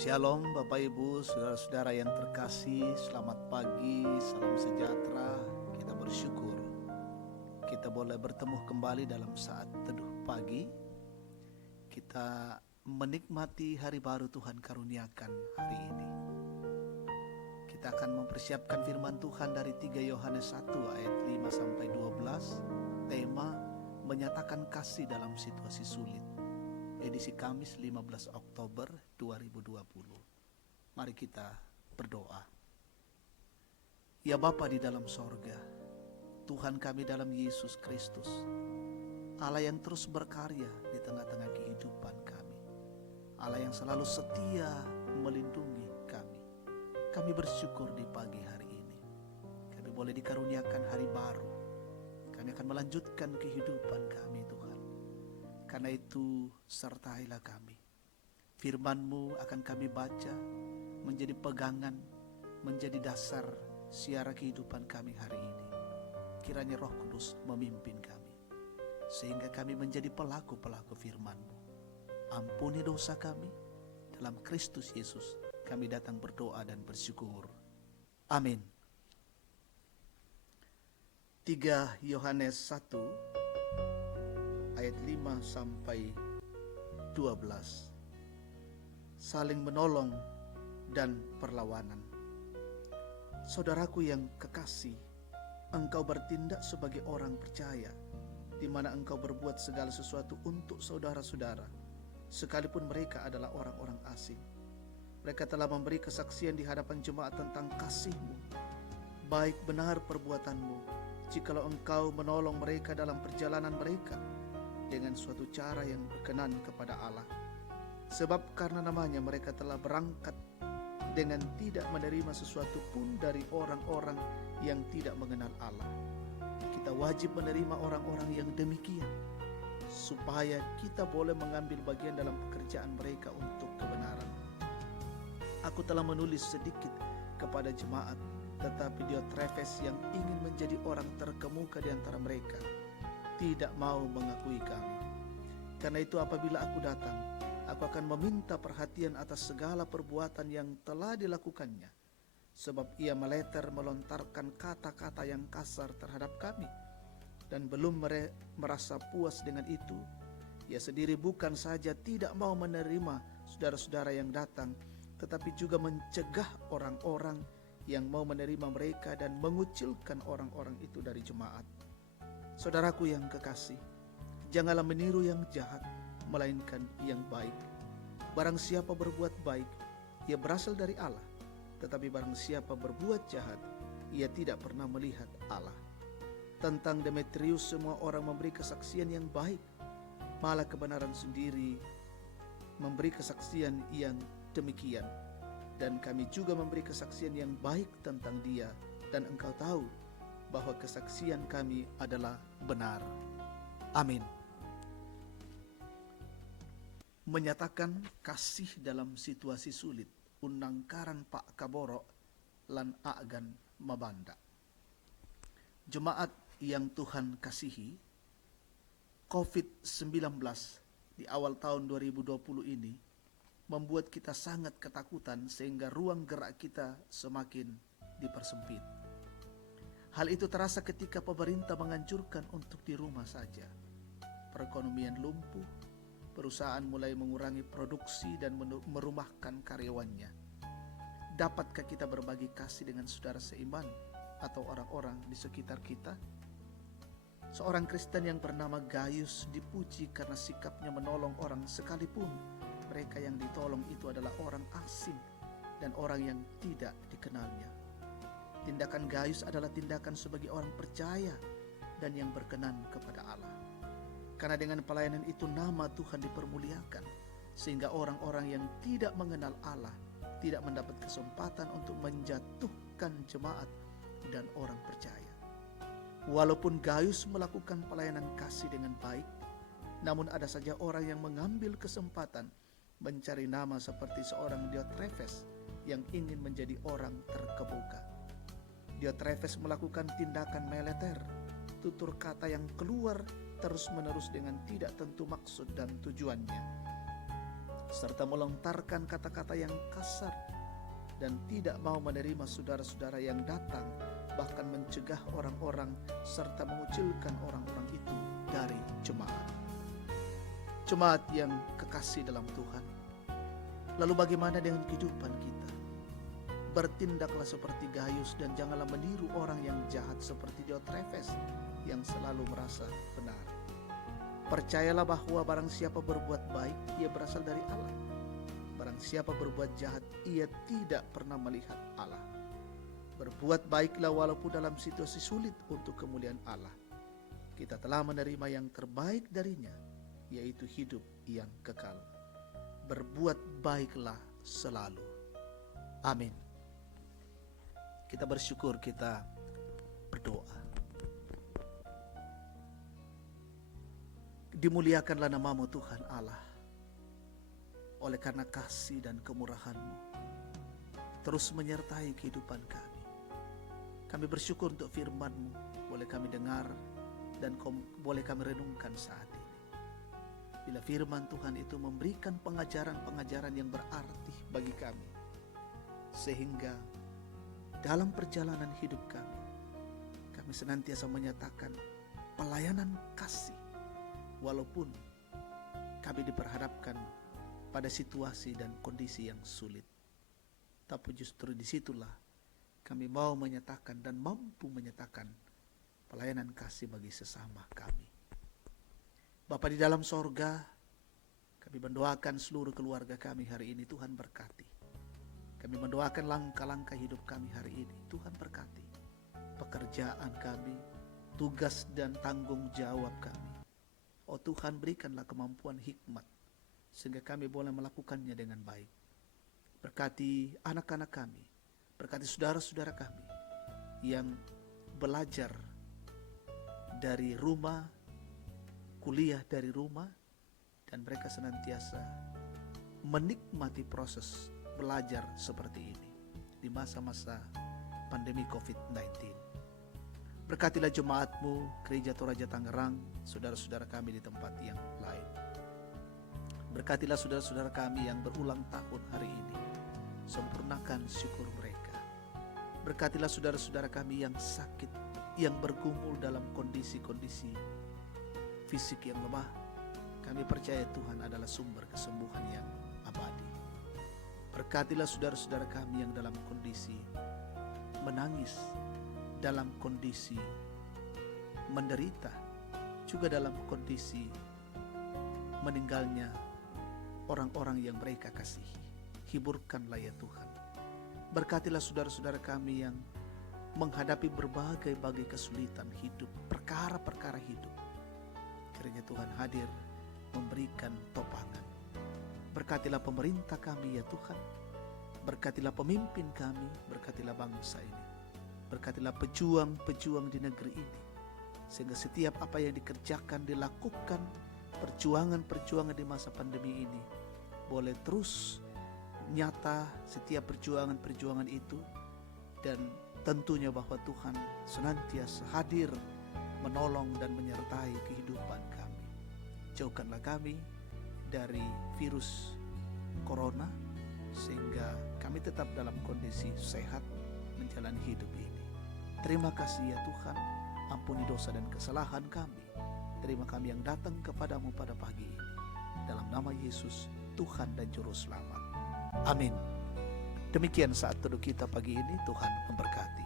Shalom Bapak Ibu, saudara-saudara yang terkasih, selamat pagi, salam sejahtera. Kita bersyukur kita boleh bertemu kembali dalam saat teduh pagi. Kita menikmati hari baru Tuhan karuniakan hari ini. Kita akan mempersiapkan firman Tuhan dari 3 Yohanes 1 ayat 5-12. Tema menyatakan kasih dalam situasi sulit. Edisi Kamis 15 Oktober 2020. Mari kita berdoa. Ya Bapa di dalam sorga, Tuhan kami dalam Yesus Kristus, Allah yang terus berkarya di tengah-tengah kehidupan kami, Allah yang selalu setia melindungi kami. Kami bersyukur di pagi hari ini kami boleh dikaruniakan hari baru. Kami akan melanjutkan kehidupan kami, Tuhan. Karena itu sertailah kami. Firman-Mu akan kami baca, menjadi pegangan, menjadi dasar siara kehidupan kami hari ini. Kiranya Roh Kudus memimpin kami, sehingga kami menjadi pelaku-pelaku firman-Mu. Ampuni dosa kami, dalam Kristus Yesus kami datang berdoa dan bersyukur. Amin. 3 Yohanes 1 ayat 5-12. Saling menolong dan perlawanan. Saudaraku yang kekasih, engkau bertindak sebagai orang percaya, di mana engkau berbuat segala sesuatu untuk saudara-saudara, sekalipun mereka adalah orang-orang asing. Mereka telah memberi kesaksian di hadapan jemaat tentang kasih-Mu. Baik benar perbuatan-Mu, jikalau engkau menolong mereka dalam perjalanan mereka, dengan suatu cara yang berkenan kepada Allah. Sebab karena namanya mereka telah berangkat dengan tidak menerima sesuatu pun dari orang-orang yang tidak mengenal Allah. Kita wajib menerima orang-orang yang demikian, supaya kita boleh mengambil bagian dalam pekerjaan mereka untuk kebenaran. Aku telah menulis sedikit kepada jemaat, tetapi Diotrefes yang ingin menjadi orang terkemuka di antara mereka tidak mau mengakui kami. Karena itu apabila aku datang, aku akan meminta perhatian atas segala perbuatan yang telah dilakukannya, sebab ia meleter melontarkan kata-kata yang kasar terhadap kami. Dan belum merasa puas dengan itu, ia sendiri bukan saja tidak mau menerima saudara-saudara yang datang, tetapi juga mencegah orang-orang yang mau menerima mereka dan mengucilkan orang-orang itu dari jemaat. Saudaraku yang kekasih, janganlah meniru yang jahat, melainkan yang baik. Barang siapa berbuat baik, ia berasal dari Allah. Tetapi barang siapa berbuat jahat, ia tidak pernah melihat Allah. Tentang Demetrius semua orang memberi kesaksian yang baik, malah kebenaran sendiri memberi kesaksian yang demikian. Dan kami juga memberi kesaksian yang baik tentang dia, dan engkau tahu bahwa kesaksian kami adalah benar. Amin. Menyatakan kasih dalam situasi sulit, unangkaran Pak Kaboro lan agan mabanda. Jemaat yang Tuhan kasihi, COVID-19 di awal tahun 2020 ini membuat kita sangat ketakutan sehingga ruang gerak kita semakin dipersempit. Hal itu terasa ketika pemerintah menganjurkan untuk di rumah saja. Perekonomian lumpuh, perusahaan mulai mengurangi produksi dan merumahkan karyawannya. Dapatkah kita berbagi kasih dengan saudara seiman atau orang-orang di sekitar kita? Seorang Kristen yang bernama Gaius dipuji karena sikapnya menolong orang sekalipun mereka yang ditolong itu adalah orang asing dan orang yang tidak dikenalnya. Tindakan Gaius adalah tindakan sebagai orang percaya dan yang berkenan kepada Allah. Karena dengan pelayanan itu nama Tuhan dipermuliakan, sehingga orang-orang yang tidak mengenal Allah tidak mendapat kesempatan untuk menjatuhkan jemaat dan orang percaya. Walaupun Gaius melakukan pelayanan kasih dengan baik, namun ada saja orang yang mengambil kesempatan mencari nama seperti seorang Diotrefes yang ingin menjadi orang terkemuka. Diotrefes melakukan tindakan meleter, tutur kata yang keluar terus-menerus dengan tidak tentu maksud dan tujuannya. serta melontarkan kata-kata yang kasar, dan tidak mau menerima saudara-saudara yang datang, bahkan mencegah orang-orang serta mengucilkan orang-orang itu dari jemaat. Jemaat yang kekasih dalam Tuhan, lalu bagaimana dengan kehidupan kita? Bertindaklah seperti Gayus dan janganlah meniru orang yang jahat seperti Diotrefes yang selalu merasa benar. Percayalah bahwa barang siapa berbuat baik, ia berasal dari Allah. Barang siapa berbuat jahat, ia tidak pernah melihat Allah. Berbuat baiklah walaupun dalam situasi sulit untuk kemuliaan Allah. Kita telah menerima yang terbaik darinya, yaitu hidup yang kekal. Berbuat baiklah selalu. Amin. Kita bersyukur, kita berdoa. Dimuliakanlah namamu Tuhan Allah. Oleh karena kasih dan kemurahan-Mu terus menyertai kehidupan kami. Kami bersyukur untuk firman-Mu, boleh kami dengar dan boleh kami renungkan saat ini. Bila firman Tuhan itu memberikan pengajaran-pengajaran yang berarti bagi kami, sehingga dalam perjalanan hidup kami senantiasa menyatakan pelayanan kasih, walaupun kami diperhadapkan pada situasi dan kondisi yang sulit. Tapi justru disitulah kami mau menyatakan dan mampu menyatakan pelayanan kasih bagi sesama kami. Bapa di dalam sorga, kami mendoakan seluruh keluarga kami hari ini, Tuhan berkati. Kami mendoakan langkah-langkah hidup kami hari ini, Tuhan berkati. Pekerjaan kami, tugas dan tanggung jawab kami. Oh Tuhan, berikanlah kemampuan hikmat, sehingga kami boleh melakukannya dengan baik. Berkati anak-anak kami, berkati saudara-saudara kami yang belajar dari rumah, kuliah dari rumah, dan mereka senantiasa menikmati proses belajar seperti ini di masa-masa pandemi COVID-19. Berkatilah jemaat-Mu, Gereja Toraja Tangerang, saudara-saudara kami di tempat yang lain. Berkatilah saudara-saudara kami yang berulang tahun hari ini, sempurnakan syukur mereka. Berkatilah saudara-saudara kami yang sakit, yang bergumul dalam kondisi-kondisi fisik yang lemah. Kami percaya Tuhan adalah sumber kesembuhan yang abadi. Berkatilah saudara-saudara kami yang dalam kondisi menangis, dalam kondisi menderita, juga dalam kondisi meninggalnya orang-orang yang mereka kasihi. Hiburkanlah ya Tuhan. Berkatilah saudara-saudara kami yang menghadapi berbagai kesulitan hidup, perkara-perkara hidup. Kiranya Tuhan hadir memberikan topangan. Berkatilah pemerintah kami ya Tuhan. Berkatilah pemimpin kami, berkatilah bangsa ini. Berkatilah pejuang-pejuang di negeri ini, sehingga setiap apa yang dikerjakan, dilakukan, perjuangan-perjuangan di masa pandemi ini boleh terus nyata, setiap perjuangan-perjuangan itu, dan tentunya bahwa Tuhan senantiasa hadir menolong dan menyertai kehidupan kami. Jauhkanlah kami dari virus corona, sehingga kami tetap dalam kondisi sehat menjalani hidup ini. Terima kasih ya Tuhan, ampuni dosa dan kesalahan kami. Terima kami yang datang kepadamu pada pagi ini. Dalam nama Yesus, Tuhan dan Juru Selamat. Amin. Demikian saat teduh kita pagi ini, Tuhan memberkati.